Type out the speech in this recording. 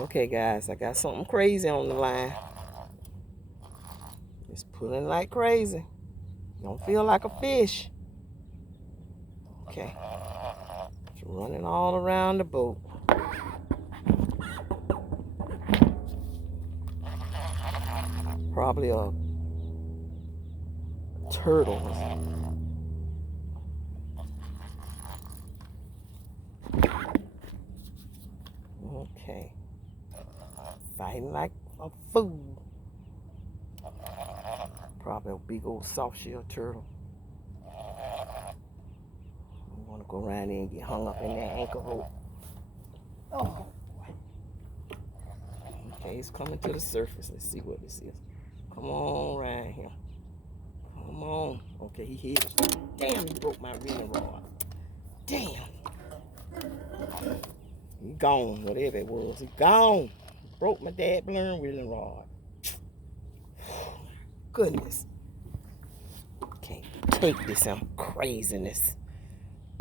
Okay, guys, I got something crazy on the line. It's pulling like crazy. Don't feel like a fish. Okay. It's running all around the boat. Probably a turtle. Okay. Fighting like a fool. Probably a big old soft shell turtle. You want to go around there and get hung up in that ankle rope. Oh. Okay, he's coming to the surface. Let's see what this is. Come on around here. Come on. Okay, he hit us. Damn, he broke my reeling rod. Damn. He gone, whatever it was. He gone. Broke my dad blurring reeling rod. Goodness. Can't take this craziness.